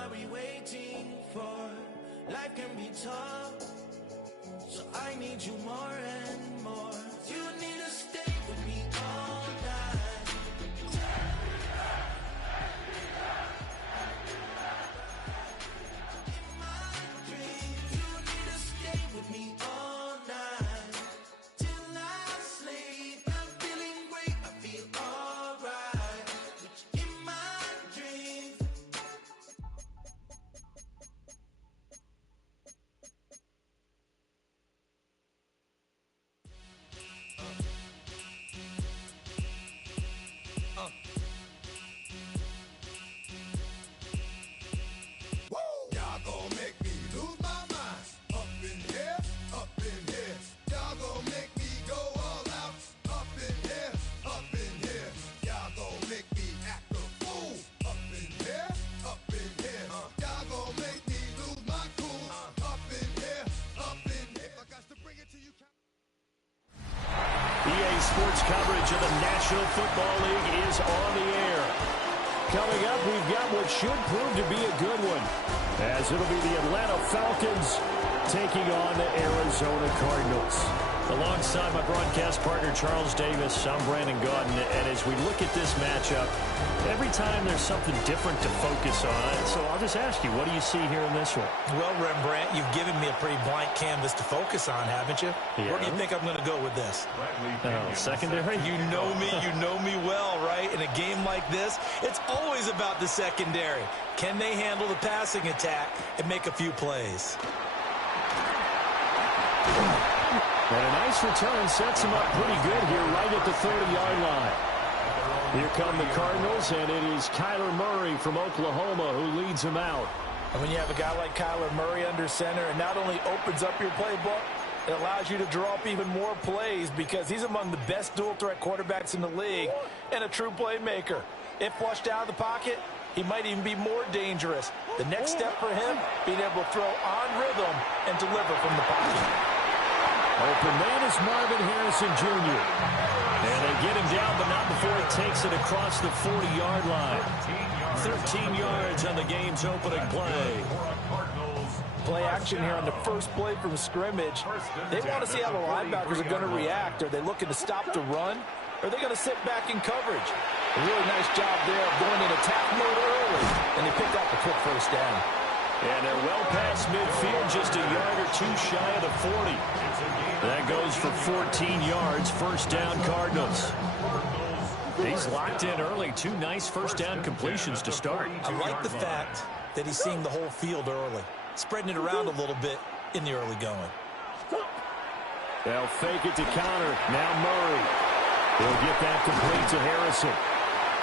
are we waiting for? Life can be tough, so I need you more and more. You need to stay with me all night. In my dreams, you need to stay with me all night. Till I sleep, I'm feeling great, I feel alright. In my dreams. Y'all gon' make me lose my mind. Up in here, up in here. Y'all gon' make me go all out. Up in here, up in here. Y'all gon' make me act a fool. Up in here, up in here. Y'all gon' make me lose my cool. Up in here, up in here. I got to bring it to you. EA Sports coverage of the National Football League is on the air. Coming up, we've got what should prove to be a good one, as it'll be the Atlanta Falcons taking on the Arizona Cardinals. Alongside my broadcast partner, Charles Davis, I'm Brandon Gaudin, and as we look at this matchup, every time there's something different to focus on, so I'll just ask you, what do you see here in this one? Well, Rembrandt, you've given me a pretty blank canvas to focus on, haven't you? Yeah. Where do you think I'm going to go with this? Secondary? You know me well, right? In a game like this, it's always about the secondary. Can they handle the passing attack and make a few plays? And a nice return sets him up pretty good here right at the 30-yard line. Here come the Cardinals, and it is Kyler Murray from Oklahoma who leads them out. And when you have a guy like Kyler Murray under center, it not only opens up your playbook, it allows you to draw up even more plays because he's among the best dual-threat quarterbacks in the league and a true playmaker. If flushed out of the pocket, he might even be more dangerous. The next step for him, being able to throw on rhythm and deliver from the pocket. Open man is Marvin Harrison Jr. And they get him down, but not before he takes it across the 40-yard line. 13 yards on the game's opening play. Play action here on the first play from scrimmage. They want to see how the linebackers are going to react. Are they looking to stop the run? Or are they going to sit back in coverage? A really nice job there of going in attack mode early. And they pick up a quick first down. And they're well past midfield, just a yard or two shy of the 40. That goes for 14 yards, first down Cardinals. He's locked in early. Two nice first down completions to start. I like the fact that he's seeing the whole field early, spreading it around a little bit in the early going. They'll fake it to counter. Now Murray. He'll get that complete to Harrison.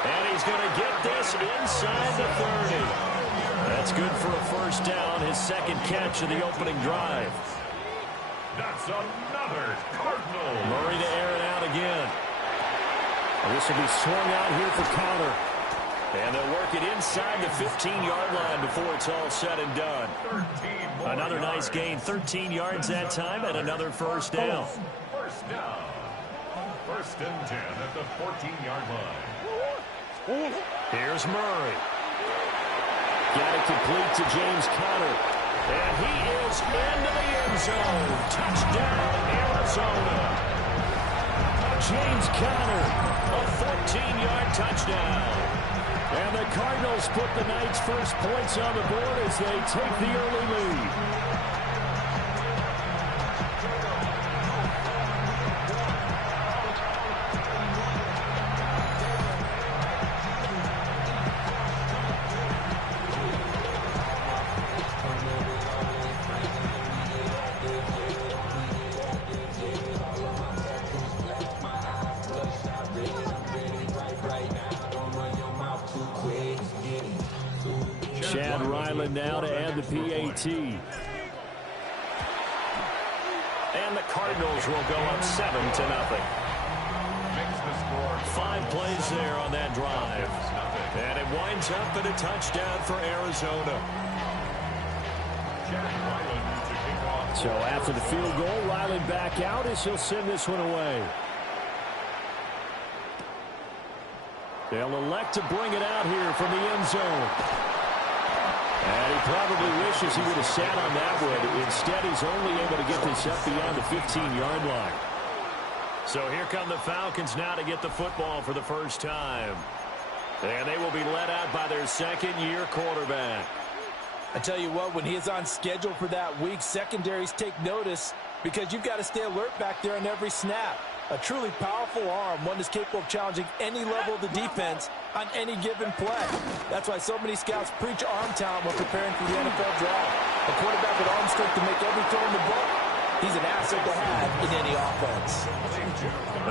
And he's going to get this inside the 30. That's good for a first down, his second catch of the opening drive. That's another Cardinal. Murray to air it out again. And this will be swung out here for counter. And they'll work it inside the 15-yard line before it's all said and done. Another nice gain, 13 yards that time, and another first down. First down. First and 10 at the 14-yard line. Here's Murray. Got it complete to James Conner. And he is into the end zone. Touchdown, Arizona. James Conner, a 14-yard touchdown. And the Cardinals put the night's first points on the board as they take the early lead. Chad Ryland now to add the PAT. And the Cardinals will go up 7-0. 5 plays there on that drive. And it winds up in a touchdown for Arizona. So after the field goal, Ryland back out as he'll send this one away. They'll elect to bring it out here from the end zone. And he probably wishes he would have sat on that one. Instead, he's only able to get this up beyond the 15-yard line. So here come the Falcons now to get the football for the first time. And they will be led out by their second-year quarterback. I tell you what, when he is on schedule for that week, secondaries take notice because you've got to stay alert back there on every snap. A truly powerful arm, one that's capable of challenging any level of the defense on any given play. That's why so many scouts preach arm talent when preparing for the NFL draft. A quarterback with arm strength to make every throw in the book, he's an asset to have in any offense.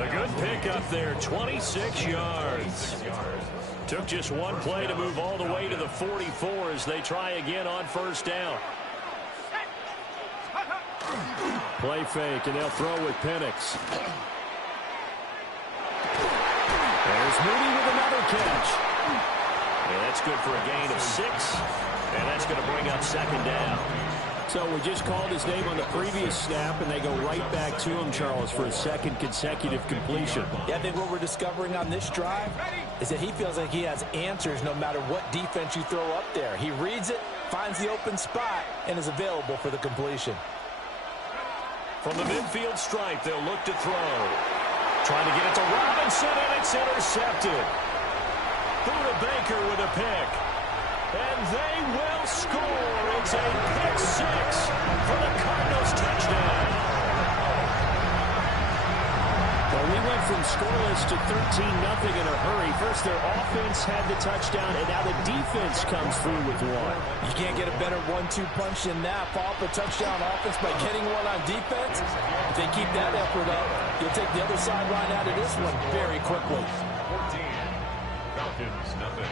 A good pickup there, 26 yards. Took just one play to move all the way to the 44 as they try again on first down. Play fake, and they'll throw with Penix. There's Mooney with another catch. And that's good for a gain of 6. And that's going to bring up second down. So we just called his name on the previous snap, and they go right back to him, Charles, for a second consecutive completion. Yeah, I think what we're discovering on this drive is that he feels like he has answers no matter what defense you throw up there. He reads it, finds the open spot, and is available for the completion. From the midfield stripe, they'll look to throw. Trying to get it to Robinson, and it's intercepted. Buda Baker with a pick. And they will score. It's a pick 6 for the Cardinals touchdown. Well, we went from scoreless to 13-0 in a hurry. First, their offense had the touchdown, and now the defense comes through with one. You can't get a better 1-2 punch than that. Follow up a touchdown offense by getting one on defense. If they keep that effort up, you'll take the other sideline out of this one very quickly. 14. Falcons, nothing.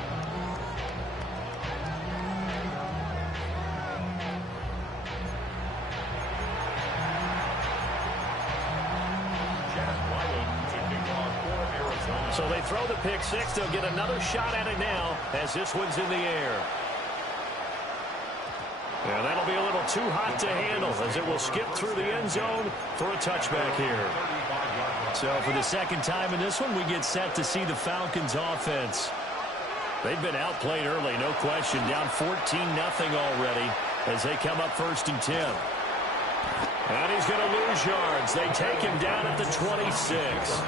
So they throw the pick 6. They'll get another shot at it now as this one's in the air. And that'll be a little too hot to handle as it will skip through the end zone for a touchback here. So for the second time in this one, we get set to see the Falcons offense. They've been outplayed early, no question. Down 14-0 already as they come up 1st and 10. And he's going to lose yards. They take him down at the 26.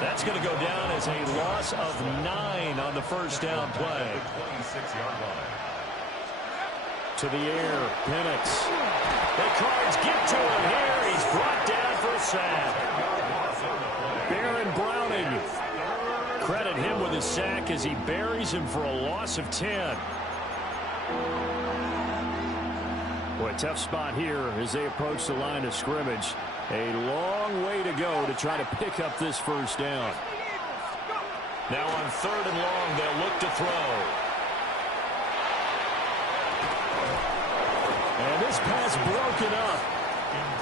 That's going to go down as a loss of 9 on the first down play. 26-yard line. To the air, Penix. The Cards get to him here. He's brought down for a sack. Baron Browning. Credit him with his sack as he buries him for a loss of 10. Boy, tough spot here as they approach the line of scrimmage. A long way to go to try to pick up this first down. Now on 3rd and long, they'll look to throw. And this pass broken up.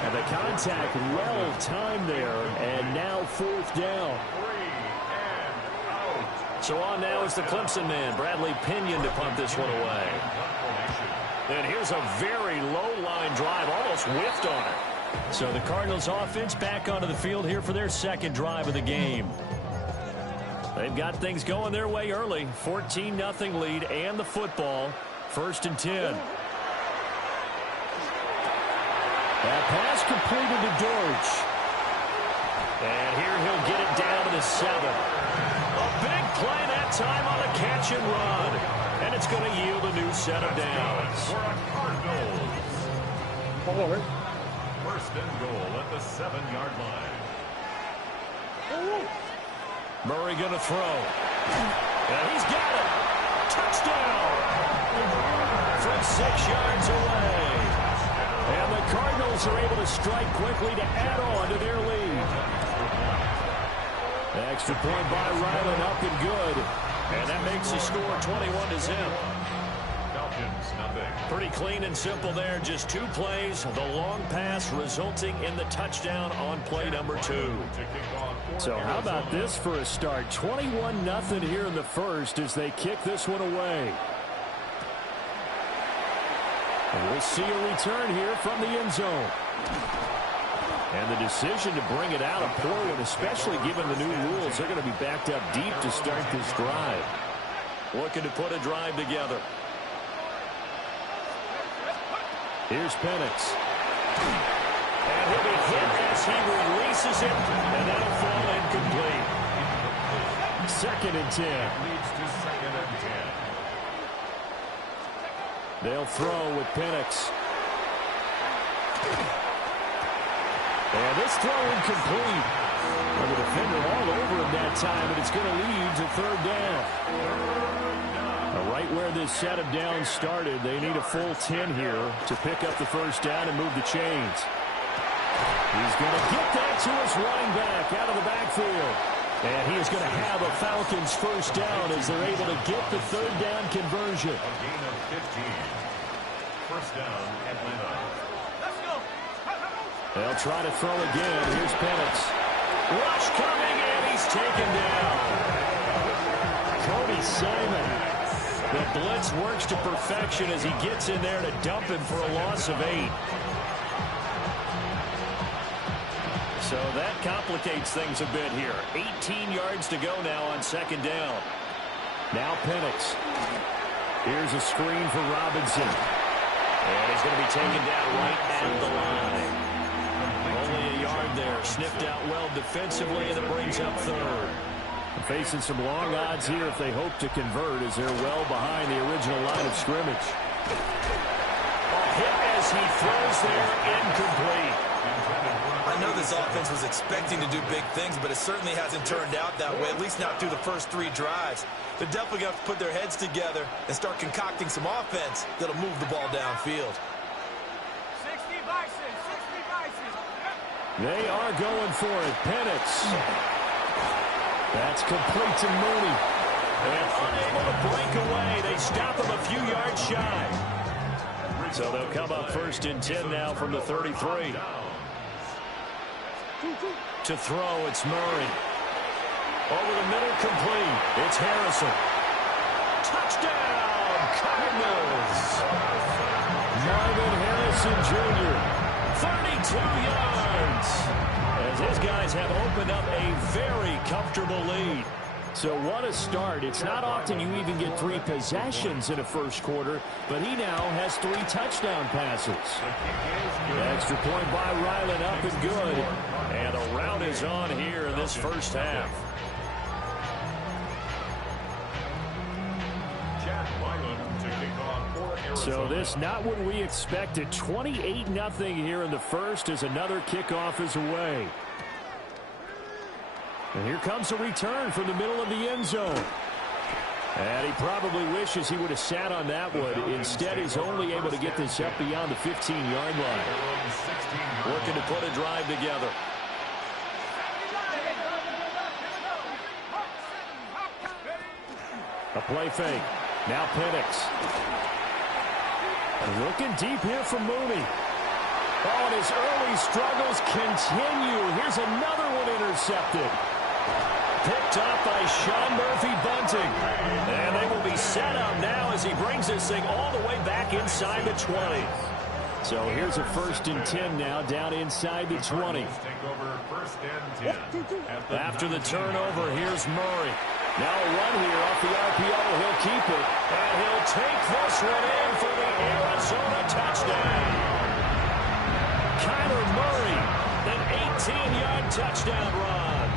And the contact well timed there. And now 4th down. So on now is the Clemson man, Bradley Pinion, to punt this one away. And here's a very low-line drive, almost whiffed on it. So the Cardinals offense back onto the field here for their second drive of the game. They've got things going their way early. 14-0 lead and the football. 1st and 10. That pass completed to Dortch. And here he'll get it down to the 7. A big play that time on the catch and run. And it's going to yield a new set of downs. For a Cardinals. 1st and goal at the 7-yard line. Murray going to throw. And he's got it. Touchdown. From 6 yards away. And the Cardinals are able to strike quickly to add on to their lead. Extra point by Ryland, up and good. And that makes the score 21-0. Pretty clean and simple there. Just 2 plays. The long pass resulting in the touchdown on play number 2. So how about this for a start? 21-0 here in the first as they kick this one away. And we'll see a return here from the end zone. And the decision to bring it out, a poor one, especially given the new rules. They're going to be backed up deep to start this drive. Looking to put a drive together. Here's Penix. And he'll be hit as he releases it, and that'll fall incomplete. 2nd and 10. Leads to 2nd and 10. They'll throw with Penix. And this throw incomplete. Well, the defender all over him that time, and it's going to lead to 3rd down. Right where this set of downs started, they need a full 10 here to pick up the 1st down and move the chains. He's going to get that to his running back out of the backfield. And he is going to have a Falcons 1st down as they're able to get the 3rd down conversion. A gain of 15. 1st down, Atlanta. They'll try to throw again. Here's Penix. Rush coming, and he's taken down. Cody Simon. The blitz works to perfection as he gets in there to dump him for a loss of 8. So that complicates things a bit here. 18 yards to go now on 2nd down. Now Penix. Here's a screen for Robinson. And he's going to be taken down right at the line. Only a yard there. Sniffed out well defensively, and it brings up 3rd. Facing some long odds here if they hope to convert as they're well behind the original line of scrimmage. A hit as he throws there, incomplete. I know this offense was expecting to do big things, but it certainly hasn't turned out that way, at least not through the first 3 drives. They're definitely going to have to put their heads together and start concocting some offense that'll move the ball downfield. 60 Bison, 60 Bison. They are going for it. Penix. That's complete to Mooney. And unable to break away. They stop him a few yards shy. So they'll come up 1st and 10 now from the 33. To throw, it's Murray. Over the middle, complete. It's Harrison. Touchdown, Cardinals. Marvin Harrison Jr., 32 yards. As his guys have opened up a very comfortable lead. So what a start. It's not often you even get 3 possessions in a first quarter, but he now has 3 touchdown passes. Extra point by Ryland, up and good. And a rout is on here in this first half. So this not what we expected. 28-0 here in the first as another kickoff is away. And here comes a return from the middle of the end zone. And he probably wishes he would have sat on that one. Instead, he's only able to get this up beyond the 15-yard line. Looking to put a drive together. A play fake. Now Penix. Looking deep here from Mooney. Oh, and his early struggles continue. Here's another one intercepted. Picked up by Sean Murphy-Bunting. And they will be set up now as he brings this thing all the way back inside the 20. So here's a 1st and 10 now down inside the 20. After the turnover, here's Murray. Now a run here off the RPO. He'll keep it. And he'll take this one in for the Arizona touchdown. Kyler Murray, an 18-yard touchdown run.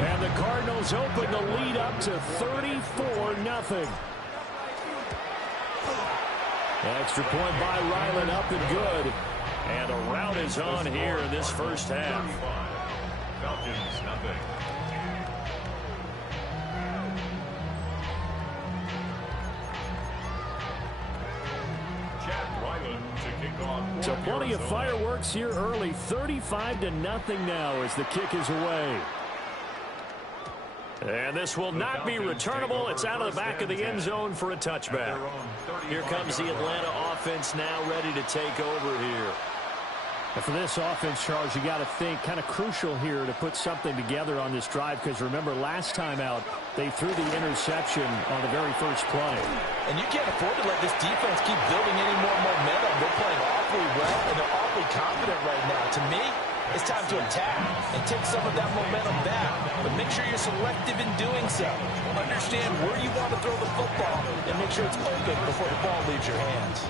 And the Cardinals open the lead up to 34-0. Extra point by Ryland, up and good. And a rout is on here in this first half. Falcons, nothing. So plenty of fireworks here early. 35-0 now as the kick is away. And this will not be returnable. It's out of the back of the end zone for a touchback. Here comes the Atlanta offense now ready to take over here. And for this offense, Charles, you got to think kind of crucial here to put something together on this drive, because remember last time out they threw the interception on the very first play. And you can't afford to let this defense keep building any more momentum. They're playing awfully well, and they're awfully confident right now. To me, it's time to attack and take some of that momentum back. But make sure you're selective in doing so. Understand where you want to throw the football and make sure it's open before the ball leaves your hands.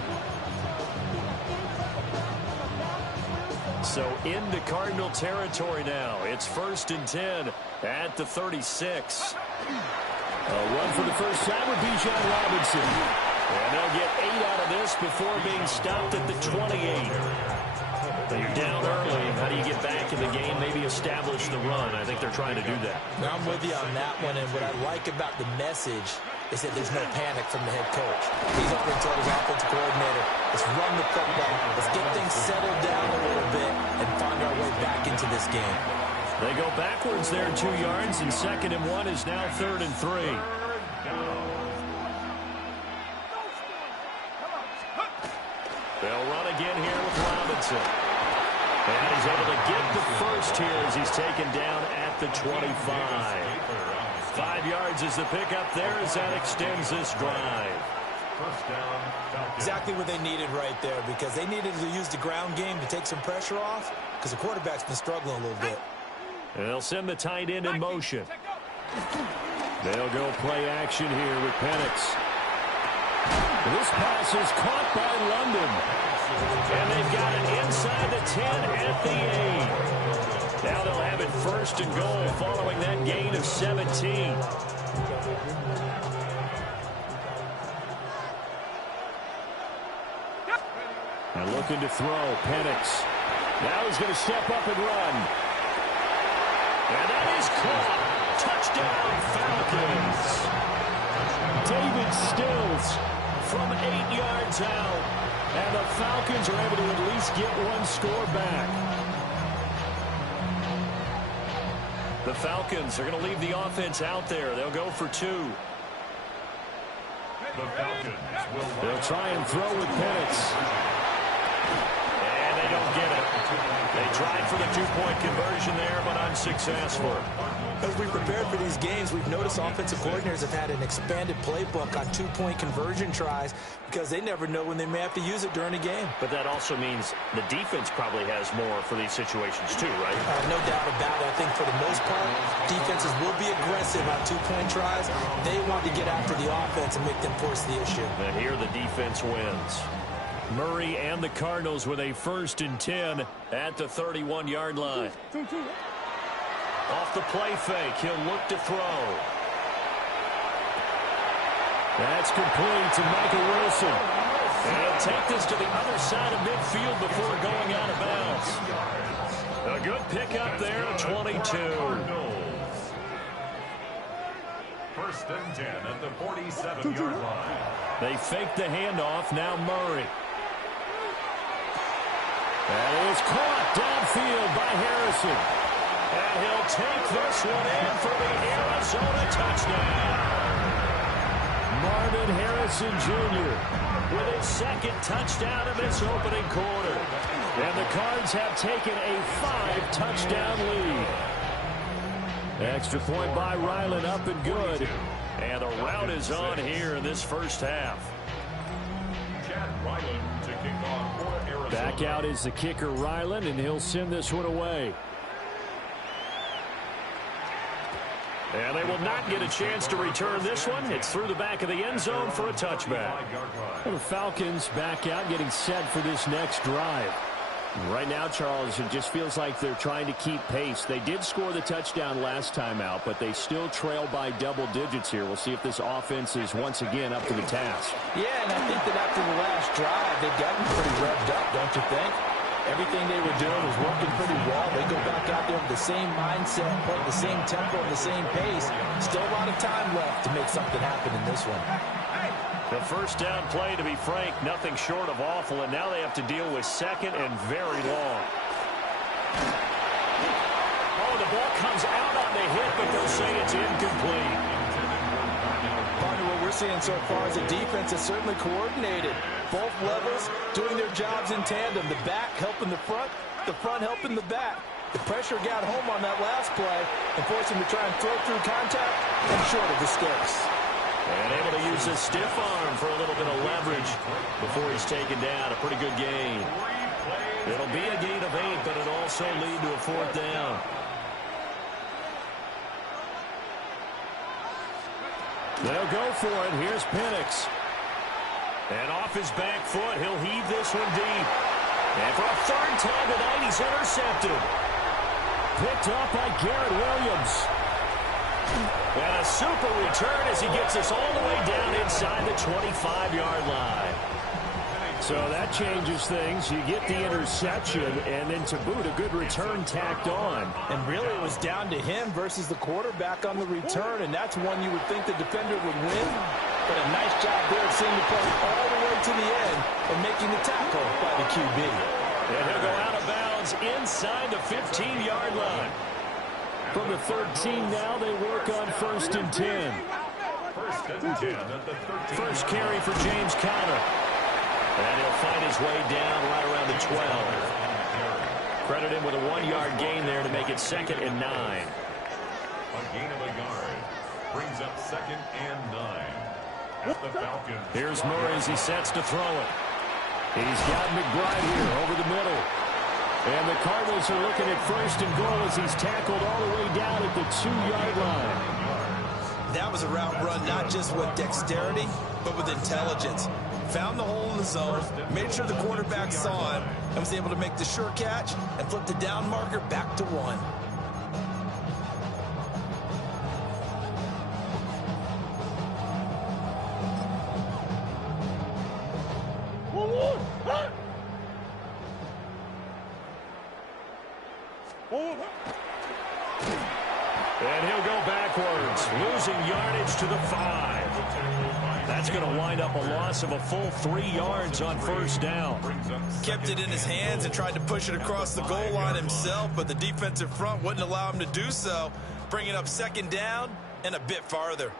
So into Cardinal territory now. It's 1st and 10 at the 36. A run for the first time with Bijan Robinson. And they'll get 8 out of this before being stopped at the 28. So you're down early. How do you get back in the game? Maybe establish the run. I think they're trying to do that. Now I'm with you on that one, and what I like about the message is that there's no panic from the head coach. He's over and told his offensive coordinator, let's run the football, let's get things settled down a little bit and find our way back into this game. They go backwards there 2 yards, and 2nd and 1 is now 3rd and 3. They'll run again here with Robinson. And he's able to get the first here as he's taken down at the 25. 5 yards is the pickup there as that extends this drive. Exactly what they needed right there, because they needed to use the ground game to take some pressure off, because the quarterback's been struggling a little bit. And they'll send the tight end in motion. They'll go play action here with Penix. This pass is caught by London. And they've got it inside the 10 at the 8. Now they'll have it 1st and goal following that gain of 17. And looking to throw, Penix. Now he's going to step up and run. And that is caught. Touchdown, Falcons. David Stills from 8 yards out. And the Falcons are able to at least get one score back. The Falcons are going to leave the offense out there. They'll go for 2. The Falcons will They'll try and throw with Penix. And they don't get it. They tried for the 2-point conversion there, but unsuccessful. As we prepared for these games, we've noticed offensive coordinators have had an expanded playbook on 2-point conversion tries because they never know when they may have to use it during a game. But that also means the defense probably has more for these situations too, right? No doubt about it. I think for the most part, defenses will be aggressive on 2-point tries. They want to get after the offense and make them force the issue. And here the defense wins. Murray and the Cardinals with a 1st and 10 at the 31-yard line. Off the play fake, he'll look to throw. That's complete to Michael Wilson. And he'll take this to the other side of midfield before going out of bounds. A good pickup there, 22. 1st and 10 at the 47-yard line. They fake the handoff, now Murray. And it is caught downfield by Harrison. And he'll take this one in for the Arizona touchdown. Marvin Harrison Jr. with his 2nd touchdown of this opening quarter. And the Cards have taken a 5-touchdown lead. Extra point by Ryland, up and good. And the route is on here in this first half. Chad Ryland to kick off for Arizona. Back out is the kicker, Ryland, and he'll send this one away. And they will not get a chance to return this one. It's through the back of the end zone for a touchback. Well, the Falcons back out, getting set for this next drive. Right now, Charles, it just feels like they're trying to keep pace. They did score the touchdown last time out, but they still trail by double digits here. We'll see if this offense is once again up to the task. Yeah, and I think that after the last drive, they've gotten pretty revved up, don't you think? Everything they were doing was working pretty well. They go back out there with the same mindset, playing the same tempo, and the same pace. Still a lot of time left to make something happen in this one. The first down play, to be frank, nothing short of awful, and now they have to deal with 2nd and very long. Oh, the ball comes out on the hit, but they'll say it's incomplete. Partner, what we're seeing so far is the defense is certainly coordinated. Both levels doing their jobs in tandem. The back helping the front helping the back. The pressure got home on that last play and forced him to try and throw through contact and short of the sticks. And able to use his stiff arm for a little bit of leverage before he's taken down. A pretty good gain. It'll be a gain of 8, but it'll also lead to a 4th down. They'll go for it. Here's Penix. And off his back foot, he'll heave this one deep. And for a third time tonight, he's intercepted. Picked up by Garrett Williams. And a super return as he gets us all the way down inside the 25-yard line. So that changes things. You get the interception, and then to boot, a good return tacked on. And really, it was down to him versus the quarterback on the return, and that's one you would think the defender would win. But a nice job there of seeing the play all the way to the end and making the tackle by the QB. And he'll go out of bounds inside the 15-yard line. From the 13 now, they work on 1st and 10. 1st and 10 at the 13. First carry for James Conner. And he'll find his way down right around the 12. Credit him with a 1-yard gain there to make it 2nd and 9. A gain of a yard brings up 2nd and 9. At the Falcons. Here's Murray as he sets to throw it. He's got McBride here over the middle. And the Cardinals are looking at 1st and goal as he's tackled all the way down at the 2-yard line. That was a route run not just with dexterity, but with intelligence. Found the hole in the zone, made sure the quarterback saw him, and was able to make the sure catch and flip the down marker back to 1. And he'll go backwards, losing yardage to the 5. That's going to wind up a loss of a full 3 yards on 1st down. Kept it in his hands and tried to push it across the goal line himself, but the defensive front wouldn't allow him to do so, bringing up 2nd down and a bit farther.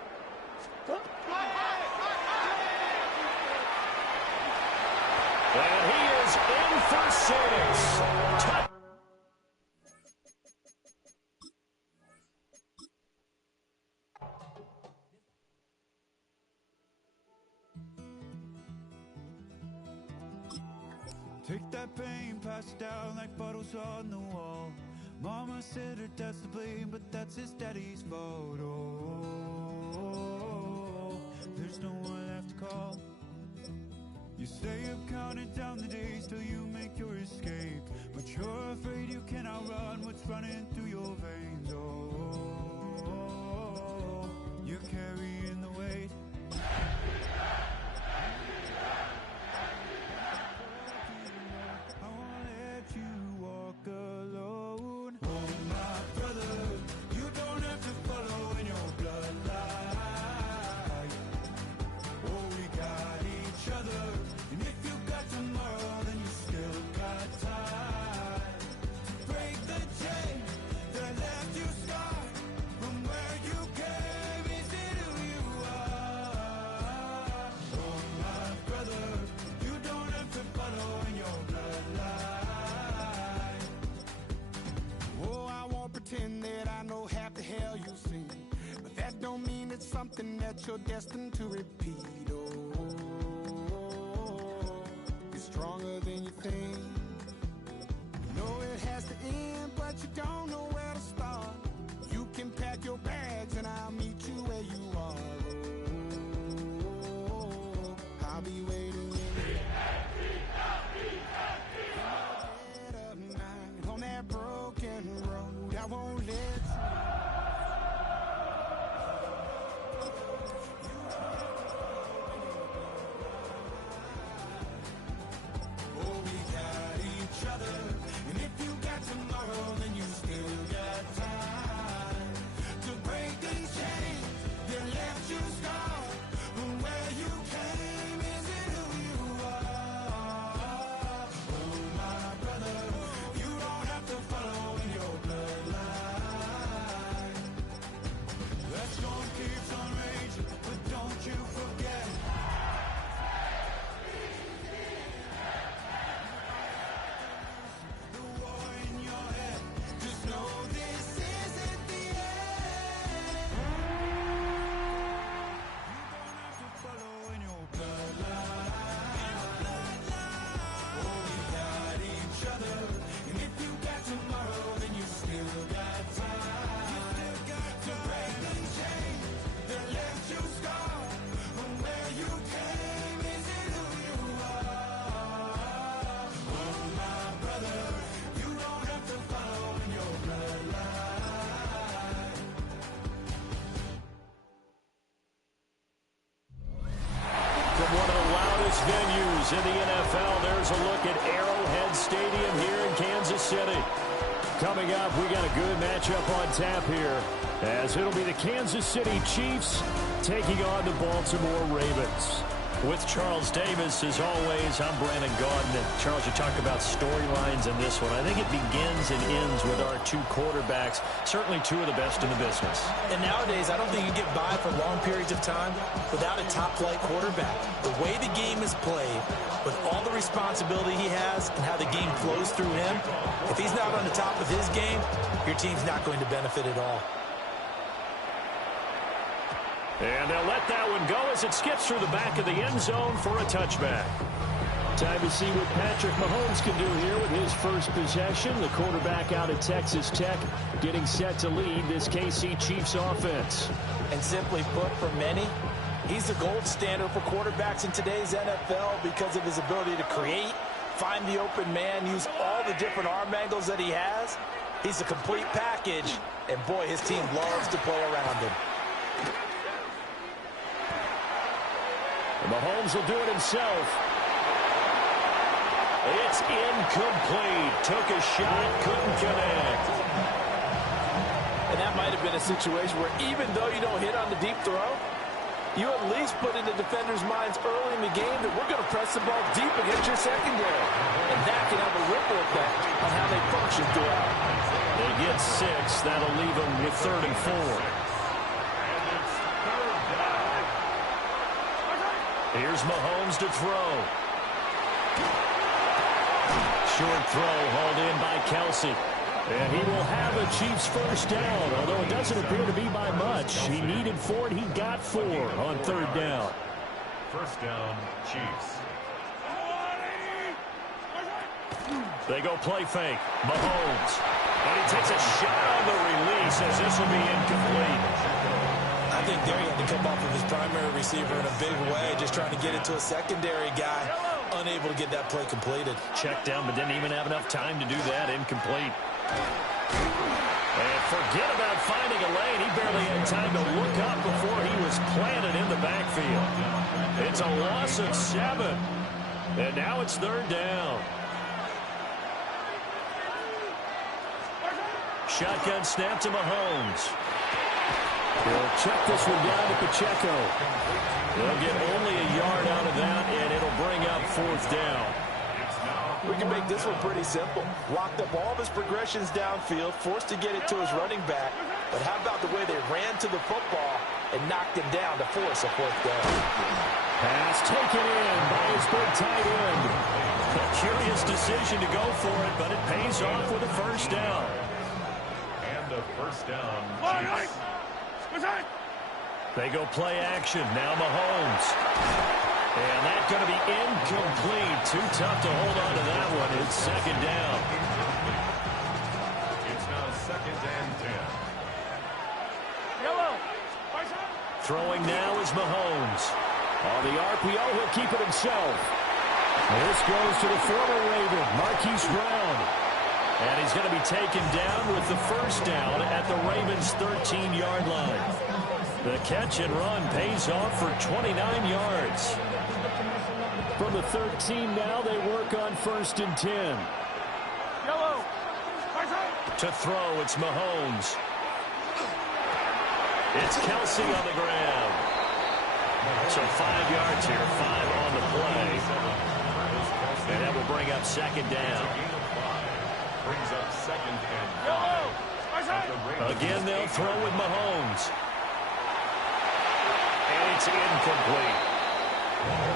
And he is in for 6. Take that pain, pass it down like bottles on the wall. Mama said her dad's to blame, but that's his daddy's fault. Oh, there's no one left to call. You stay up counting down the days till you make your escape, but you're afraid you cannot run what's running through your veins. Oh, you're carrying the weight. Something that you're destined to repeat. Oh, you're stronger than you think. You know it has to end, but you don't know where to start. You can pack your bags and I'll meet you where you are. Oh, I'll be waiting in the on that broken road. I won't let you. most venues in the NFL, there's a look at Arrowhead Stadium here in Kansas City. Coming up, we got a good matchup on tap here, as it'll be the Kansas City Chiefs taking on the Baltimore Ravens. With Charles Davis, as always, I'm Brandon Gaudin. And Charles, you talk about storylines in this one. I think it begins and ends with our two quarterbacks, certainly two of the best in the business. And nowadays, I don't think you get by for long periods of time without a top-flight quarterback. The way the game is played, with all the responsibility he has and how the game flows through him, if he's not on the top of his game, your team's not going to benefit at all. And they'll let that one go as it skips through the back of the end zone for a touchback. Time to see what Patrick Mahomes can do here with his first possession. The quarterback out of Texas Tech getting set to lead this KC Chiefs offense. And simply put, for many, he's the gold standard for quarterbacks in today's NFL because of his ability to create, find the open man, use all the different arm angles that he has. He's a complete package, and boy, his team loves to play around him. And Mahomes will do it himself. It's incomplete. Took a shot, couldn't connect. And that might have been a situation where even though you don't hit on the deep throw, you at least put in the defender's minds early in the game that we're going to press the ball deep against your secondary. And that can have a ripple effect on how they function throughout. They get 6. That'll leave them with 3rd and 4. Here's Mahomes to throw. Short throw hauled in by Kelsey. And he will have a Chiefs first down, although it doesn't appear to be by much. He needed 4, and he got 4 on 3rd down. First down, Chiefs. They go play fake. Mahomes. And he takes a shot on the release as this will be incomplete. I think there he had to come off of his primary receiver in a big way, just trying to get it to a secondary guy, unable to get that play completed. Checked down, but didn't even have enough time to do that. Incomplete. And forget about finding a lane. He barely had time to look up before he was planted in the backfield. It's a loss of 7. And now it's 3rd down. Shotgun snap to Mahomes. He'll check this one down to Pacheco. They'll get only a yard out of that, and it'll bring up 4th down. We can make this one pretty simple. Locked up all of his progressions downfield, forced to get it to his running back. But how about the way they ran to the football and knocked him down to force a 4th down? Pass taken in by his big tight end. A curious decision to go for it, but it pays off with a first down. And a first down, Chiefs. They go play action. Now Mahomes. And that's going to be incomplete. Too tough to hold on to that one. It's 2nd down. It's now 2nd and 10. Throwing now is Mahomes. On the RPO, he'll keep it himself. This goes to the former Raven, Marquise Brown. And he's going to be taken down with the first down at the Ravens' 13-yard line. The catch and run pays off for 29 yards. From the 13 now, they work on 1st and 10. To throw, it's Mahomes. It's Kelsey on the ground. So 5 yards here, 5 on the play. And that will bring up 2nd down. Brings up 2nd and 5. Again, they'll throw with Mahomes. And it's incomplete.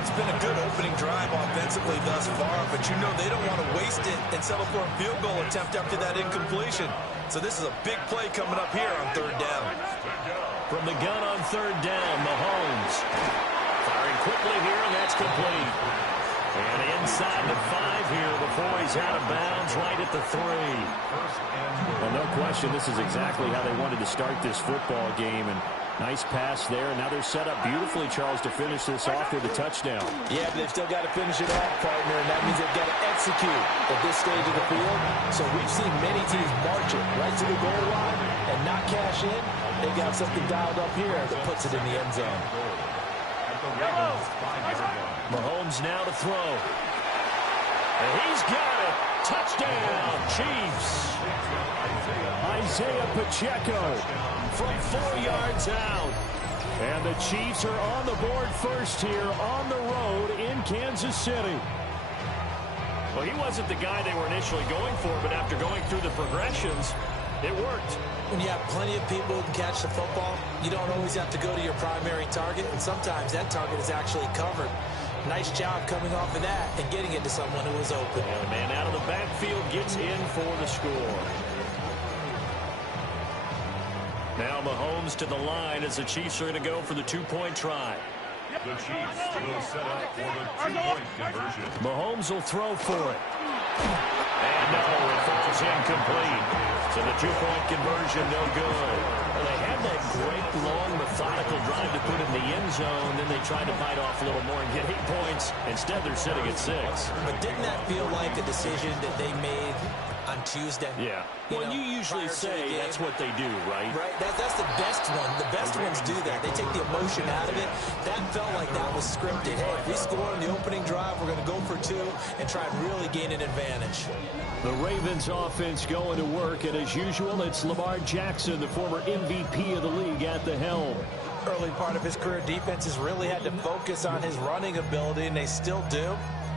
It's been a good opening drive offensively thus far, but you know they don't want to waste it and settle for a field goal attempt after that incompletion. So this is a big play coming up here on 3rd down. From the gun on 3rd down, Mahomes. Firing quickly here, and that's complete. And inside the 5 here before he's out of bounds, right at the 3. Well, no question, this is exactly how they wanted to start this football game. And nice pass there. And now they're set up beautifully, Charles, to finish this off with a touchdown. Yeah, but they've still got to finish it off, partner, and that means they've got to execute at this stage of the field. So we've seen many teams march it right to the goal line and not cash in. They got something dialed up here that puts it in the end zone. Mahomes Mahomes now to throw. And he's got it. Touchdown, Chiefs. Isaiah Pacheco From 4 yards out. And the Chiefs are on the board first here on the road in Kansas City. Well, he wasn't the guy they were initially going for, but after going through the progressions, it worked. When you have plenty of people who can catch the football, you don't always have to go to your primary target, and sometimes that target is actually covered. Nice job coming off of that and getting it to someone who was open. And the man out of the backfield gets in for the score. Now Mahomes to the line as the Chiefs are going to go for the two-point try. The Chiefs will set up for the two-point conversion. Mahomes will throw for it. And no, it falls incomplete. So the two-point conversion, no good. Well, they had that great, long, methodical drive to put in the end zone. Then they tried to bite off a little more and get 8 points. Instead, they're sitting at 6. But didn't that feel like a decision that they made on Tuesday? Yeah. Well, you usually say that's what they do, right? Right. That's the best one. The best ones do that. They take the emotion out of it. That felt like that was scripted. Hey, if we score in the opening drive, we're going to go for 2 and try and really gain an advantage. The Ravens offense going to work, and as usual, it's Lamar Jackson, the former MVP of the league, at the helm. Early part of his career, defenses really had to focus on his running ability, and they still do.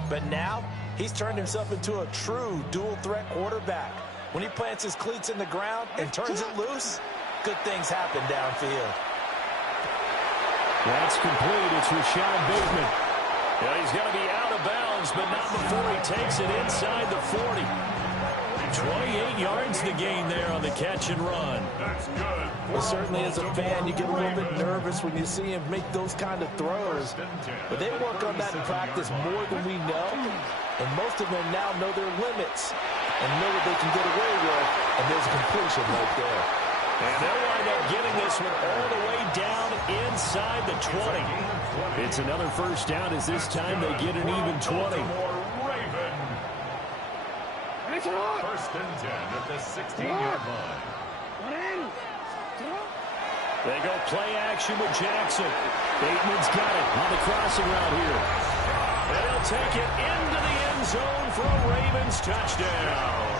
But now, he's turned himself into a true dual-threat quarterback. When he plants his cleats in the ground and turns it loose, good things happen downfield. That's complete. It's Rashad Bateman. Yeah, he's going to be out of bounds, but not before he takes it inside the 40. 28 yards to gain there on the catch and run. That's good. Well, certainly as a fan, you get a little bit nervous when you see him make those kind of throws. But they work on that in practice more than we know. And most of them now know their limits and know what they can get away with. And there's a completion right there. And they'll wind up getting this one all the way down inside the 20. It's another first down as this time they get an even 20. First and 10 at the 16-yard line. They go play action with Jackson. Bateman's got it on the crossing route here. And he'll take it into the end zone for a Ravens touchdown.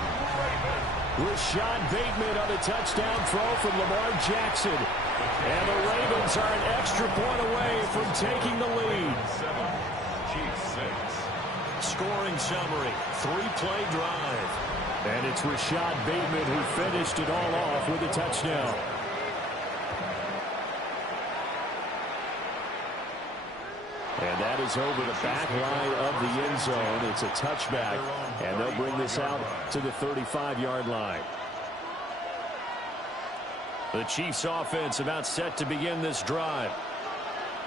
Rashad Bateman on the touchdown throw from Lamar Jackson. And the Ravens are an extra point away from taking the lead. 7, Chiefs 6. Scoring summary, 3-play drive. And it's Rashad Bateman who finished it all off with a touchdown. And that is over the back line of the end zone. It's a touchback, and they'll bring this out to the 35-yard line. The Chiefs offense about set to begin this drive.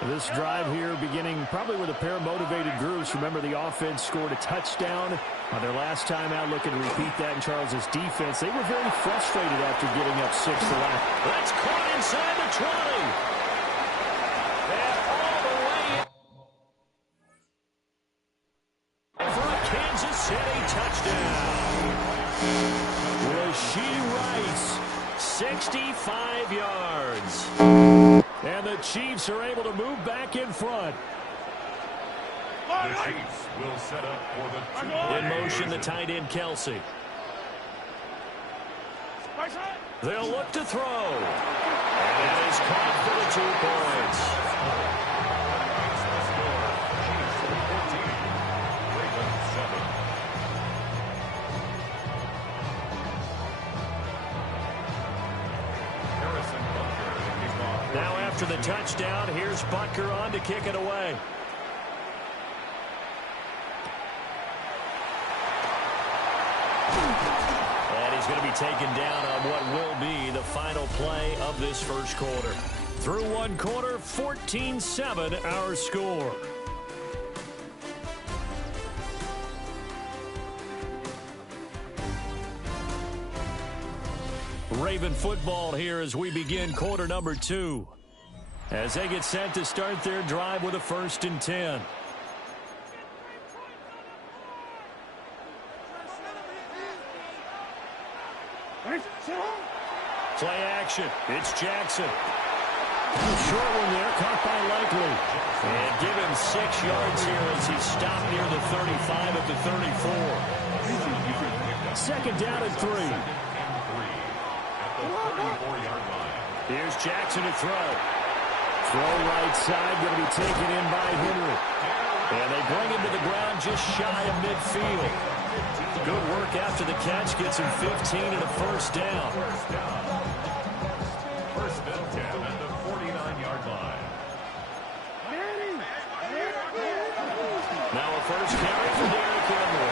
This drive here beginning probably with a pair of motivated groups. Remember, the offense scored a touchdown on their last time out. Looking to repeat that in Charles's defense. They were very frustrated after getting up 6 to left. That's caught inside the 20. And all the way for a Kansas City touchdown. Rashee Rice, 65 yards. and the Chiefs are able to move back in front. The Chiefs will set up for the two-point In motion, the tight end, Kelsey. They'll look to throw. And it is caught for the 2 points. Makes the score. Chiefs 14, Ravens 7. Harrison Butker to kick off. Now after the touchdown, here's Butker on to kick it away. And he's going to be taken down on what will be the final play of this first quarter. Through one quarter, 14-7 our score. Raven football here as we begin quarter number 2. As they get set to start their drive with a 1st and 10. Play action. It's Jackson. Short one there, caught by Likely. And give him 6 yards here as he stopped near the 35 at the 34. Second down and 3. At the 34-yard line. Here's Jackson to throw. Throw right side, going to be taken in by Henry. And they bring him to the ground just shy of midfield. Good work after the catch, gets him 15 and a first down. First and 10 at the 49-yard line. Now a first carry for Derrick Henry.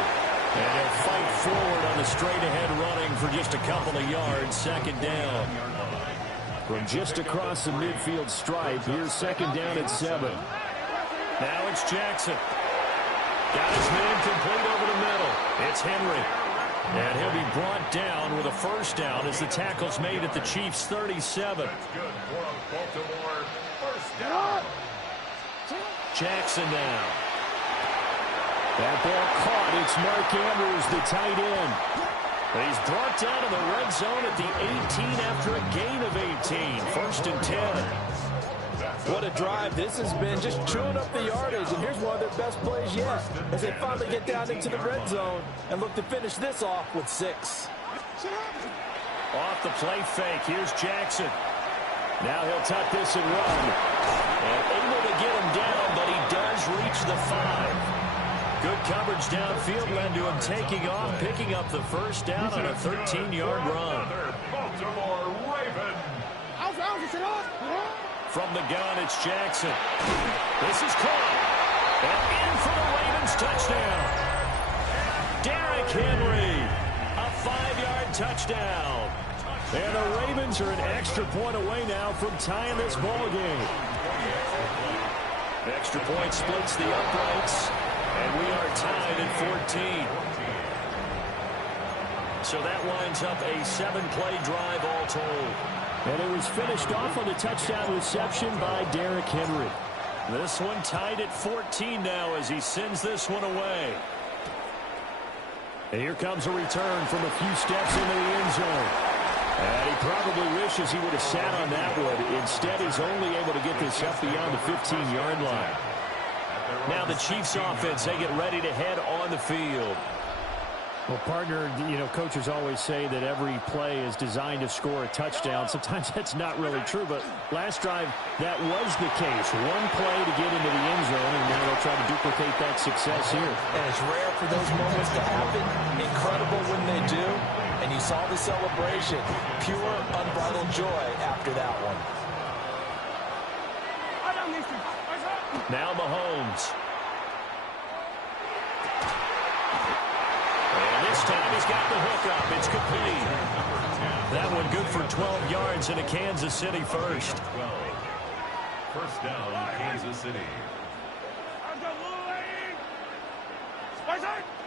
And he'll fight forward on the straight-ahead running for just a couple of yards. Second down. From just across the midfield stripe, here's second down at 7. Now it's Jackson. Got his man complete over the middle. It's Henry. And he'll be brought down with a first down as the tackle's made at the Chiefs' 37. That's good for a Baltimore first down. Jackson now. That ball caught. It's Mark Andrews, the tight end. He's brought down to the red zone at the 18 after a gain of 18. First and 10. What a drive this has been, just chewing up the yardage. And here's one of their best plays yet as they finally get down into the red zone and look to finish this off with 6. Off the play fake, here's Jackson. Now he'll tuck this and run. And able to get him down, but he does reach the 5. Good coverage downfield led to him taking off, picking up the first down on a 13-yard run. Another Baltimore Raven. From the gun, it's Jackson. This is caught. And in for the Ravens touchdown. Derrick Henry, a 5-yard touchdown. And the Ravens are an extra point away now from tying this ball game. Extra point splits the uprights. And we are tied at 14. So that winds up a 7-play drive all told. And it was finished off on the touchdown reception by Derrick Henry. This one tied at 14 now as he sends this one away. And here comes a return from a few steps into the end zone. And he probably wishes he would have sat on that one. Instead, he's only able to get this up beyond the 15-yard line. Now the Chiefs offense, they get ready to head on the field. Well, partner, coaches always say that every play is designed to score a touchdown. Sometimes that's not really true, but last drive, that was the case. One play to get into the end zone, and now they'll try to duplicate that success here. And it's rare for those moments to happen. Incredible when they do. And you saw the celebration. Pure, unbridled joy after that one. Now Mahomes. And this time he's got the hook up. It's complete. That one good for 12 yards and a Kansas City first. 12. First down, Kansas City.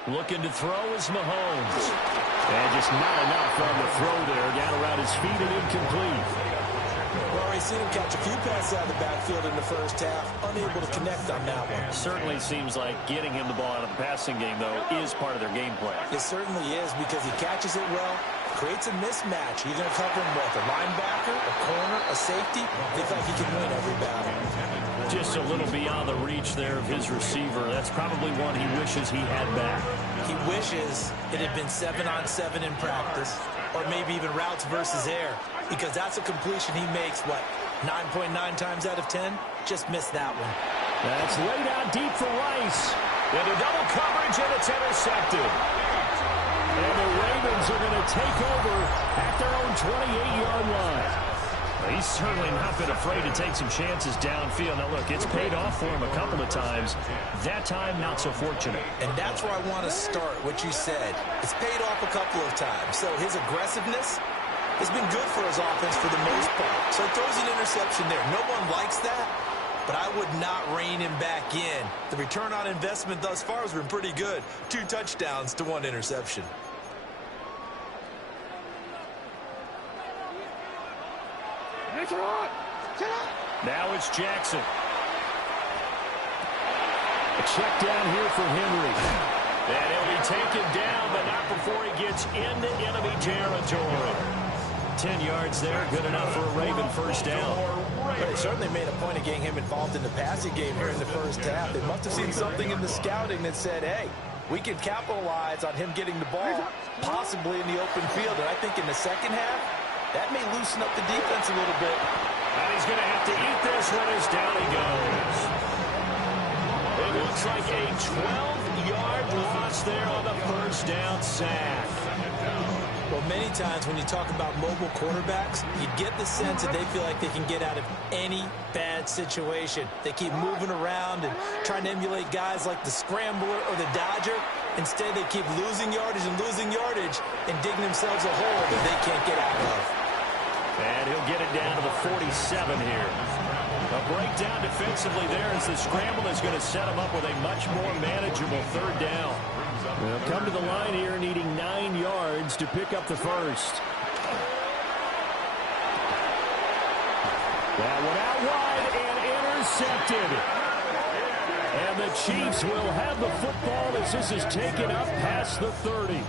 Looking to throw is Mahomes. And just not enough on the throw there. Got around his feet and incomplete. Well, we've seen him catch a few passes out of the backfield in the first half. Unable to connect on that one. Certainly seems like getting him the ball out of the passing game, though, is part of their game plan. It certainly is because he catches it well, creates a mismatch. You're going to cover him with a linebacker, a corner, a safety. They think he can win every battle. Just a little beyond the reach there of his receiver. That's probably one he wishes he had back. He wishes it had been 7-on-7 in practice, or maybe even routes versus air, because that's a completion he makes, 9.9 times out of 10? Just missed that one. That's laid out deep for Rice. Into double coverage, and it's intercepted. And the Ravens are going to take over at their own 28-yard line. He's certainly not been afraid to take some chances downfield. Now, look, it's paid off for him a couple of times. That time, not so fortunate. And that's where I want to start, what you said. It's paid off a couple of times. So his aggressiveness has been good for his offense for the most part. So he throws an interception there. No one likes that, but I would not rein him back in. The return on investment thus far has been pretty good. 2 touchdowns to 1 interception. Now it's Jackson. A check down here for Henry. And he'll be taken down, but not before he gets into enemy territory. 10 yards there, good enough for a Raven first down. But they certainly made a point of getting him involved in the passing game here in the first half. They must have seen something in the scouting that said, hey, we can capitalize on him getting the ball, possibly in the open field. And I think in the second half, that may loosen up the defense a little bit. And he's going to have to eat this one as down he goes. It looks like a 12-yard loss there on the first down sack. Well, many times when you talk about mobile quarterbacks, you get the sense that they feel like they can get out of any bad situation. They keep moving around and trying to emulate guys like the Scrambler or the Dodger. Instead, they keep losing yardage and digging themselves a hole that they can't get out of. And he'll get it down to the 47 here. A breakdown defensively there as the scramble is going to set him up with a much more manageable third down. They'll come to the line here needing 9 yards to pick up the first. That one out wide and intercepted. And the Chiefs will have the football as this is taken up past the 30. The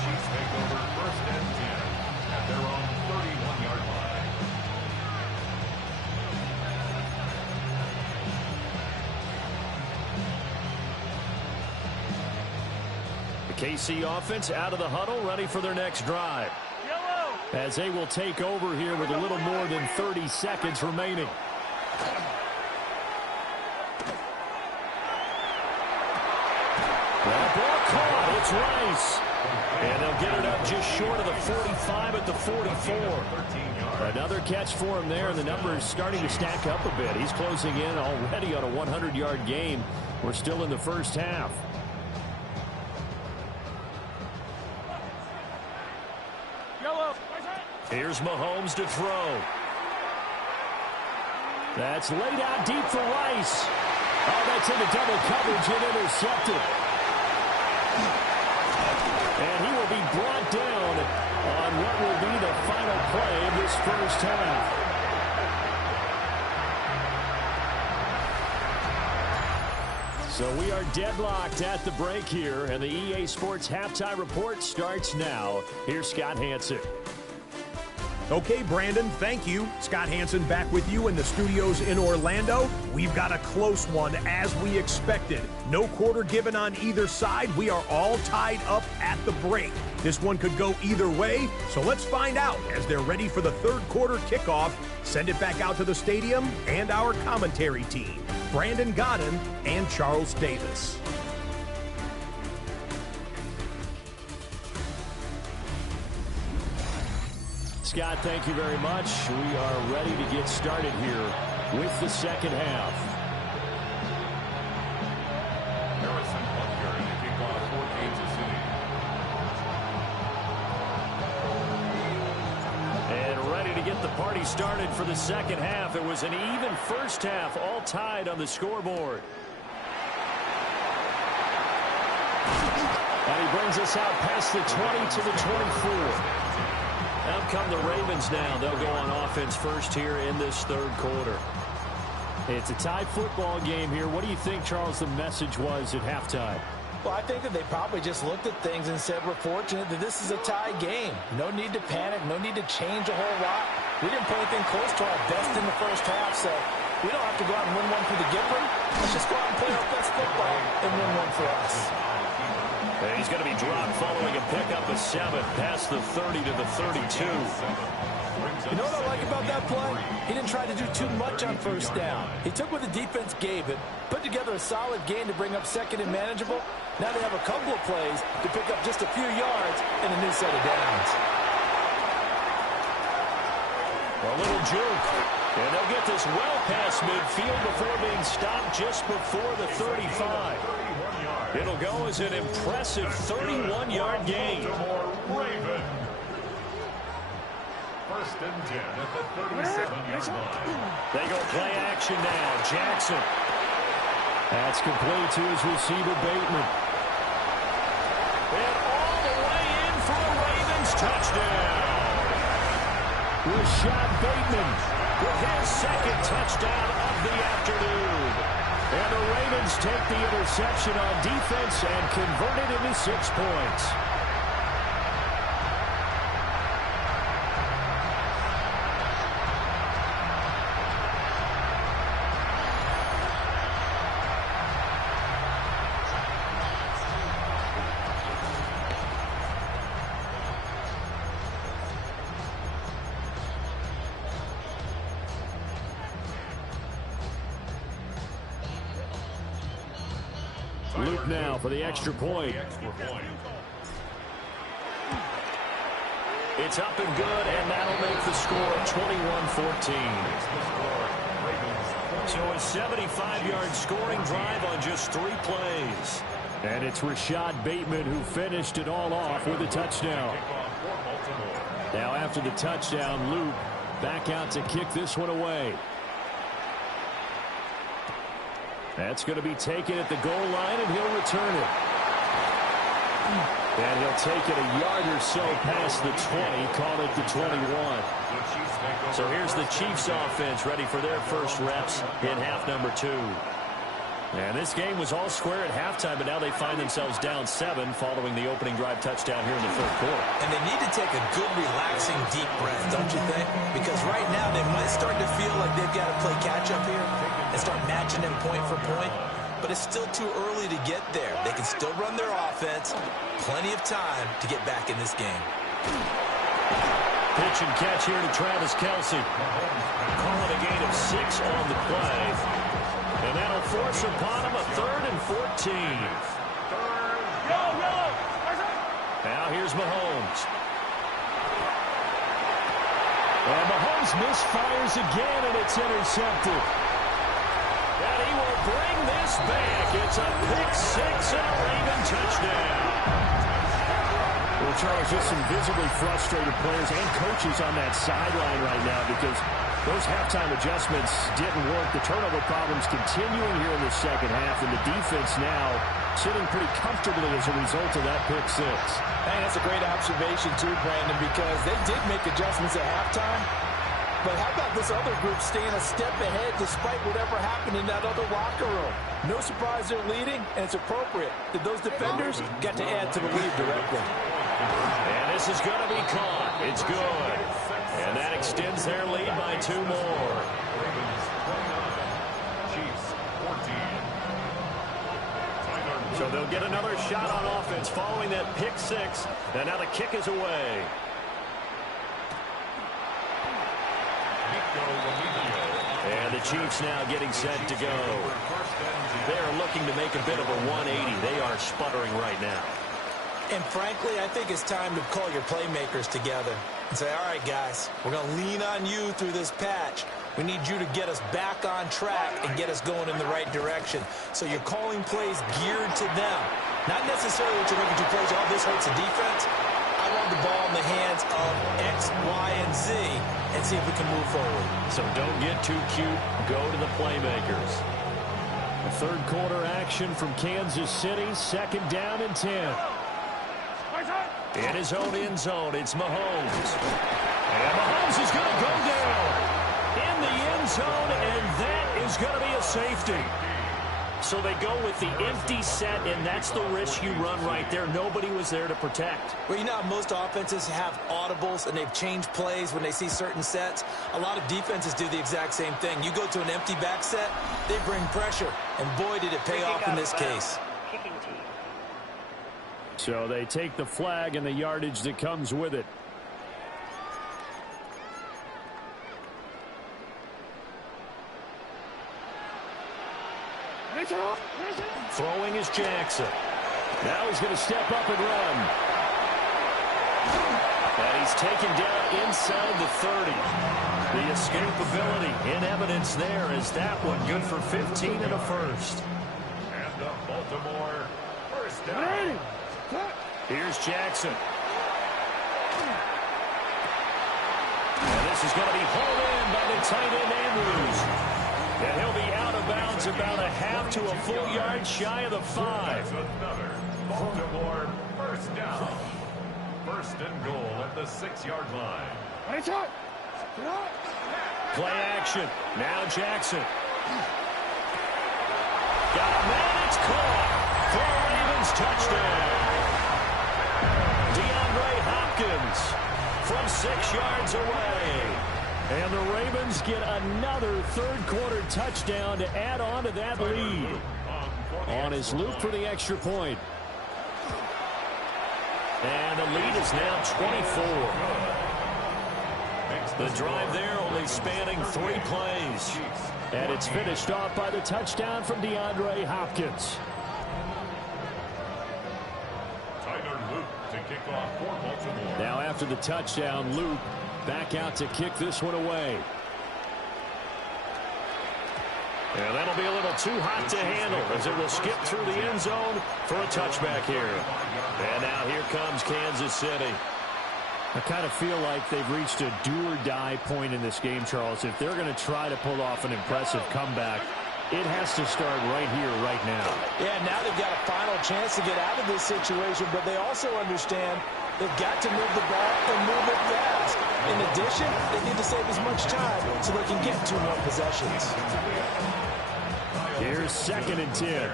Chiefs take over first and 10 at their own 31-yard line. The KC offense out of the huddle, ready for their next drive. As they will take over here with a little more than 30 seconds remaining. That ball caught. It's Rice. And they'll get it up just short of the 45 at the 44. Another catch for him there, and the number is starting to stack up a bit. He's closing in already on a 100-yard game. We're still in the first half. Here's Mahomes to throw. That's laid out deep for Rice. Oh, that's into double coverage and intercepted. And he will be brought down on what will be the final play of this first half. So we are deadlocked at the break here, and the EA Sports Halftime Report starts now. Here's Scott Hanson. Okay, Brandon, thank you. Scott Hanson back with you in the studios in Orlando. We've got a close one, as we expected. No quarter given on either side. We are all tied up at the break. This one could go either way, so let's find out as they're ready for the third quarter kickoff. Send it back out to the stadium and our commentary team, Brandon Godden and Charles Davis. Scott, thank you very much. We are ready to get started here with the second half. Harrison Butker in the kickoff for Kansas City. And ready to get the party started for the second half. It was an even first half, all tied on the scoreboard. And he brings us out past the 20 to the 24. Out come the Ravens now. They'll go on offense first here in this third quarter. It's a tie football game here. What do you think, Charles, the message was at halftime? Well, I think that they probably just looked at things and said, we're fortunate that this is a tie game. No need to panic. No need to change a whole lot. We didn't play anything close to our best in the first half, so we don't have to go out and win one for the Gipper. Let's just go out and play our best football and win one for us. And he's going to be dropped following a pickup of 7 past the 30 to the 32. You know what I like about that play? He didn't try to do too much on first down. He took what the defense gave him, put together a solid game to bring up second and manageable. Now they have a couple of plays to pick up just a few yards and a new set of downs. A little juke. And they'll get this well past midfield before being stopped just before the 35. It'll go as an impressive 31-yard gain. Raven. First and 10 at the 37-yard line. They go play action now. Jackson. That's complete to his receiver, Bateman. And all the way in for a Ravens touchdown. Rashad Bateman with his second touchdown of the afternoon. And the Ravens take the interception on defense and convert it into 6 points. Luke now for the extra point. It's up and good, and that'll make the score 21-14. So a 75-yard scoring drive on just 3 plays. And it's Rashad Bateman who finished it all off with a touchdown. Now after the touchdown, Luke back out to kick this one away. That's going to be taken at the goal line, and he'll return it. And he'll take it a yard or so past the 20, call it the 21. So here's the Chiefs offense ready for their first reps in half number 2. And this game was all square at halftime, but now they find themselves down 7 following the opening drive touchdown here in the third quarter. And they need to take a good, relaxing, deep breath, don't you think? Because right now they might start to feel like they've got to play catch-up here and start matching them point for point. But it's still too early to get there. They can still run their offense. Plenty of time to get back in this game. Pitch and catch here to Travis Kelce. Calling a gain of 6 on the play. And that'll force upon him a 3rd and 14. Now here's Mahomes. And Mahomes misfires again, and it's intercepted. And he will bring this back. It's a pick-6 and a Raven touchdown. Well, Charles, just some visibly frustrated players and coaches on that sideline right now because those halftime adjustments didn't work. The turnover problems continuing here in the second half, and the defense now sitting pretty comfortably as a result of that pick-6. And that's a great observation, too, Brandon, because they did make adjustments at halftime. But how about this other group staying a step ahead despite whatever happened in that other locker room? No surprise they're leading, and it's appropriate that those defenders got to add to the lead directly. And this is going to be caught. It's good. And that extends their lead by 2 more. So they'll get another shot on offense following that pick-6. And now the kick is away. And the Chiefs now getting set to go. They're looking to make a bit of a 180. They are sputtering right now. And frankly, I think it's time to call your playmakers together and say, all right, guys, we're going to lean on you through this patch. We need you to get us back on track and get us going in the right direction. So you're calling plays geared to them. Not necessarily what you're looking to plays, oh, this hurts the defense. I want the ball in the hands of X, Y, and Z and see if we can move forward. So don't get too cute. Go to the playmakers. A third quarter action from Kansas City. 2nd down and 10. In his own end zone, it's Mahomes. And Mahomes is going to go down in the end zone, and that is going to be a safety. So they go with the empty set, and that's the risk you run right there. Nobody was there to protect. Well, you know how most offenses have audibles, and they've changed plays when they see certain sets. A lot of defenses do the exact same thing. You go to an empty back set, they bring pressure, and boy, did it pay off in this case. So they take the flag and the yardage that comes with it. Throwing is Jackson. Now he's going to step up and run. And he's taken down inside the 30. The escapability in evidence there is that one good for 15 and a first. And the Baltimore first down. Here's Jackson. And this is going to be hauled in by the tight end Andrews. And he'll be out of bounds about a half to a full yard shy of the 5. Another Baltimore first down. 1st and goal at the 6-yard line. Play action. Now Jackson. Got a man. It's caught for a Ravens touchdown. DeAndre Hopkins from 6 yards away. And the Ravens get another third quarter touchdown to add on to that lead. On his Luke for the extra point. And the lead is now 24. The drive there only spanning 3 plays. And it's finished off by the touchdown from DeAndre Hopkins. kickoff for Baltimore. Now after the touchdown, Luke back out to kick this one away. And that'll be a little too hot to handle as it will skip through the end zone for a touchback here. And now here comes Kansas City. I kind of feel like they've reached a do-or-die point in this game, Charles. If they're going to try to pull off an impressive comeback, it has to start right here, right now. Yeah, now they've got a final chance to get out of this situation, but they also understand they've got to move the ball and move it fast. In addition, they need to save as much time so they can get 2 more possessions. Here's 2nd and 10.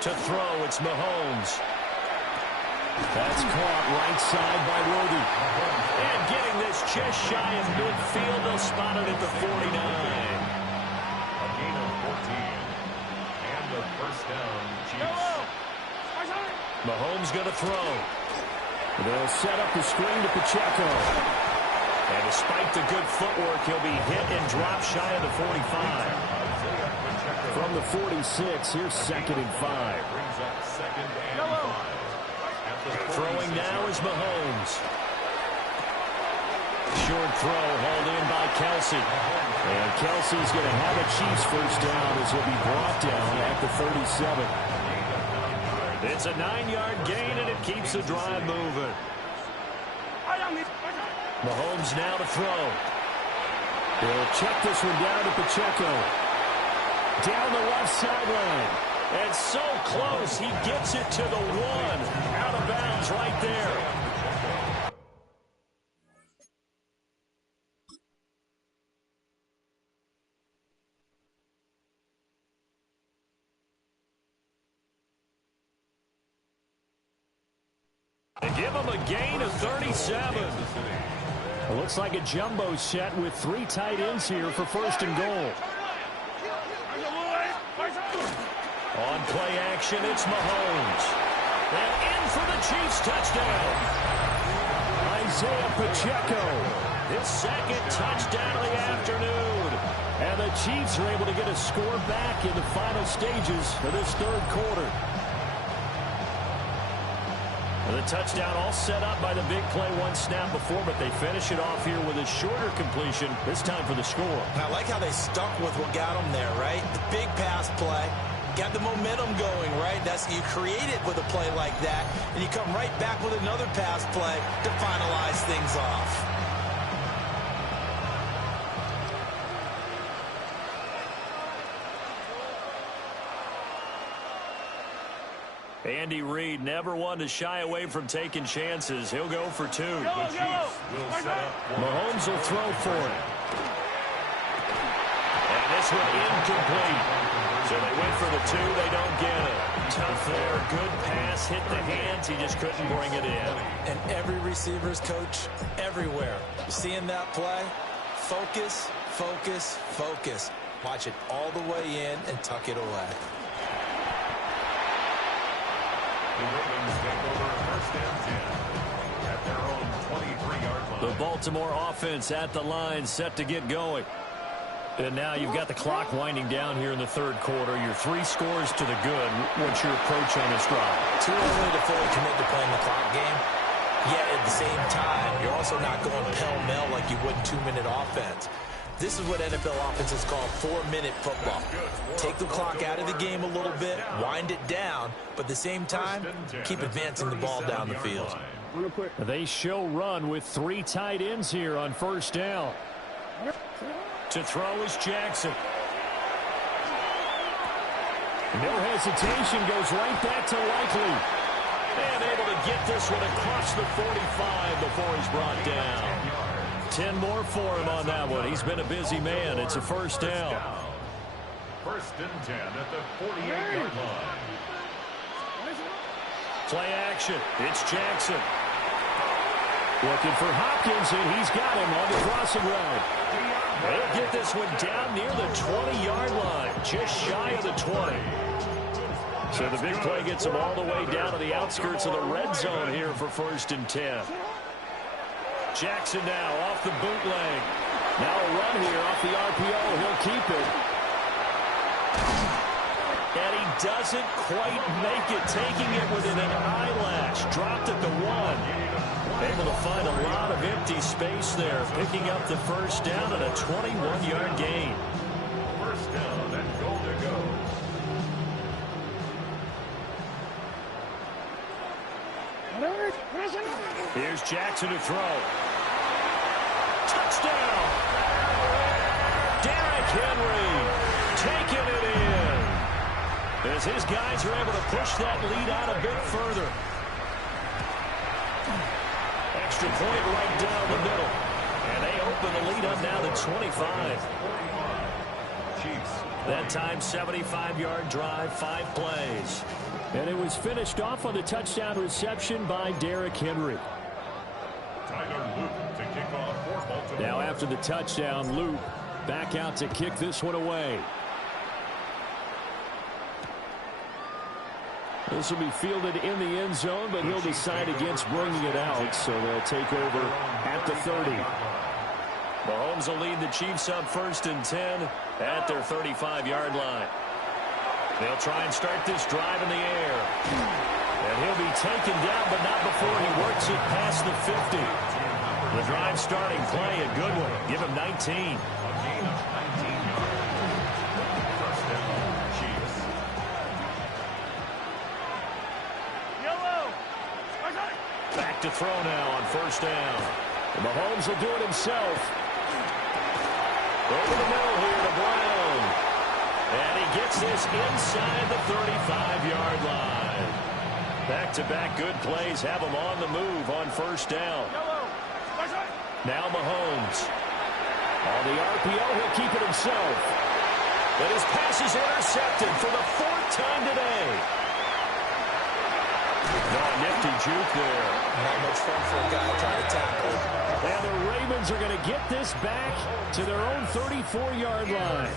To throw, it's Mahomes. That's caught right side by Worthy. And getting this just shy of midfield, they'll spot it at the 49. A gain of 14. And the first down, Chiefs. Mahomes going to throw. They'll set up the screen to Pacheco. And despite the good footwork, he'll be hit and drop shy of the 45. From the 46, here's 2nd and 5. Brings up 2nd and 5. Throwing now is Mahomes. Short throw hauled in by Kelsey. And Kelsey's going to have a Chiefs first down as he'll be brought down at the 37. It's a 9-yard gain, and it keeps the drive moving. Mahomes now to throw. They'll check this one down to Pacheco. Down the left sideline. And so close, he gets it to the 1. Out of bounds right there. They give him a gain of 37. It looks like a jumbo set with 3 tight ends here for 1st and goal. On play action, it's Mahomes. And in for the Chiefs touchdown. Isaiah Pacheco. His 2nd touchdown of the afternoon. And the Chiefs are able to get a score back in the final stages of this 3rd quarter. And the touchdown all set up by the big play 1 snap before, but they finish it off here with a shorter completion, this time for the score. I like how they stuck with what got them there, right? The big pass play. Got the momentum going, right? You create it with a play like that, and you come right back with another pass play to finalize things off. Andy Reid never one to shy away from taking chances. He'll go for 2. The Chiefs will set up. Mahomes will throw for it. And this one incomplete. So they went for the 2, they don't get it. Tough there, good pass, hit the hands, he just couldn't bring it in. And every receiver's coach, everywhere, seeing that play, focus, focus, focus. Watch it all the way in and tuck it away. The Ravens take over 1st and 10 at their own 23-yard line. The Baltimore offense at the line, set to get going. And now you've got the clock winding down here in the 3rd quarter. Your 3 scores to the good. What's your approach on this drive? Too early to fully commit to playing the clock game. Yet at the same time, you're also not going pell-mell like you would in 2-minute offense. This is what NFL offenses call 4-minute football. Take the clock out of the game a little bit, wind it down, but at the same time, keep advancing the ball down the field. They show run with 3 tight ends here on 1st down. To throw is Jackson. No hesitation, goes right back to Likely. And able to get this one across the 45 before he's brought down. 10 more for him on that one. He's been a busy man. It's a 1st down. 1st and 10 at the 48-yard line. Play action. It's Jackson. Looking for Hopkins, and he's got him on the crossing route. They'll get this one down near the 20-yard line, just shy of the 20. So the big play gets them all the way down to the outskirts of the red zone here for 1st and 10. Jackson now off the bootleg. Now a run here off the RPO. He'll keep it. And he doesn't quite make it, taking it within an eyelash. Dropped at the 1. Able to find a lot of empty space there, picking up the first down and a 21-yard gain. First down and goal to go. Here's Jackson to throw. Touchdown! Derrick Henry taking it in. As his guys are able to push that lead out a bit further. Extra point right down the middle. And they open the lead up now to 25. Chiefs. That time, 75-yard drive, 5 plays. And it was finished off on the touchdown reception by Derrick Henry. Tyler Luke to kick off for Baltimore. Now after the touchdown, Luke back out to kick this one away. This will be fielded in the end zone, but he'll decide against bringing it out, so they'll take over at the 30. Mahomes will lead the Chiefs up 1st and 10 at their 35-yard line. They'll try and start this drive in the air. And he'll be taken down, but not before he works it past the 50. The drive starting play, a good one. Give him 19. A gain of 19 yards. First down, Chiefs. Back to throw now on 1st down. And Mahomes will do it himself. Over the middle here to Brown. And he gets this inside the 35-yard line. Back-to-back good plays have him on the move on 1st down. Now Mahomes. On the RPO, he'll keep it himself. But his pass is intercepted for the 4th time today. Nifty juke there. Not much fun for a guy trying to tackle. And the Ravens are going to get this back to their own 34-yard line.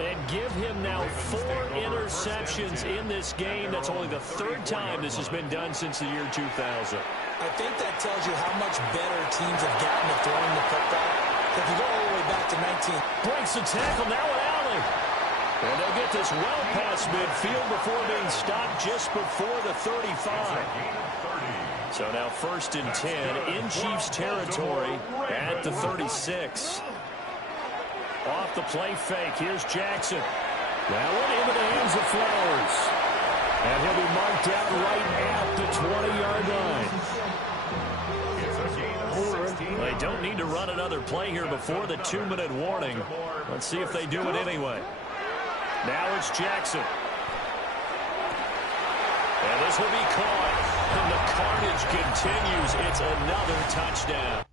And give him now 4 interceptions in this game. That's only the 3rd time this has been done since the year 2000. I think that tells you how much better teams have gotten at throwing the football. If you go all the way back to 19. Breaks the tackle now with Allen. And they'll get this well past midfield before being stopped just before the 35. So now 1st and 10 in Chiefs territory at the 36. Off the play fake. Here's Jackson. That one into the hands of Flowers. And he'll be marked down right at the 20-yard line. They don't need to run another play here before the 2-minute warning. Let's see if they do it anyway. Now it's Jackson. And this will be caught. And the carnage continues. It's another touchdown.